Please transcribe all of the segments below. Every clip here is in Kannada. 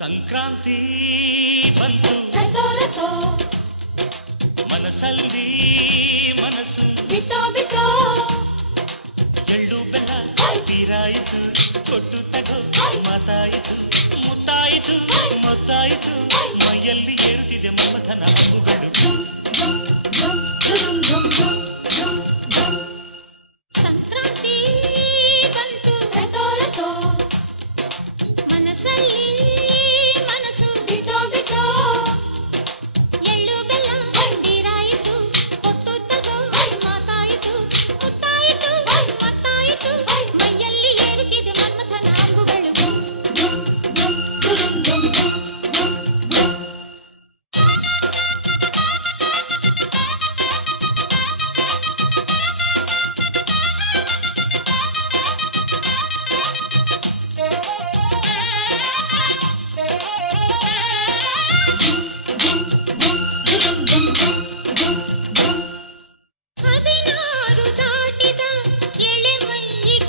ಸಂಕ್ರಾಂತಿ ಬಂತು ಮನಸ್ಸಲ್ಲಿ ಮನಸ್ಸು ಬಿತ್ತೋ ಬಿತ್ತೋ ಎಳ್ಳು ಬೆಲ್ಲ ತೀರಾಯಿತು ಕೊಟ್ಟು ತಗೋ ಮಾತಾಯಿತು ಮುತ್ತಾಯಿತು ಮೊತ್ತಾಯಿತು ಮೈಯಲ್ಲಿ ಏರುತ್ತಿದೆ ಮಮಥನ ಹಬ್ಬುಗಳು ಸಂಕ್ರಾಂತಿ ಬಂತು ಮನಸ್ಸಲ್ಲಿ ಮನಸ್ಸು ಬಿತ್ತೋ ಬಿತ್ತೋ ಎಳ್ಳು ಬೆಲ್ಲ ತೀರಾಯಿತು ಕೊಟ್ಟು ತಗೋ ಮಾತಾಯಿತು ಮುತ್ತಾಯಿತು ಮತ್ತಾಯಿತು ಮೈಯಲ್ಲಿ ಏರುತ್ತಿದೆ ಮನ್ಮಥನ ಹಬ್ಬುಗಳು ಹದಿನಾರು ದಾಟಿದ ಎಳೆ ಮೈ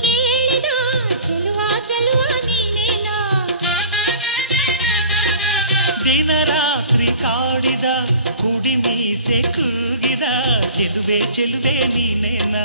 ಕೇಳಿದ ಚೆಲುವ ಚೆಲುವ ನೀನೇನೋ ದಿನ ರಾತ್ರಿ ಕಾಡಿದ ಕುಡಿ ಮೀಸೆ ಕೂಗಿದ ಚೆಲುವೆ ಚೆಲುವೆ ನೀನೇನ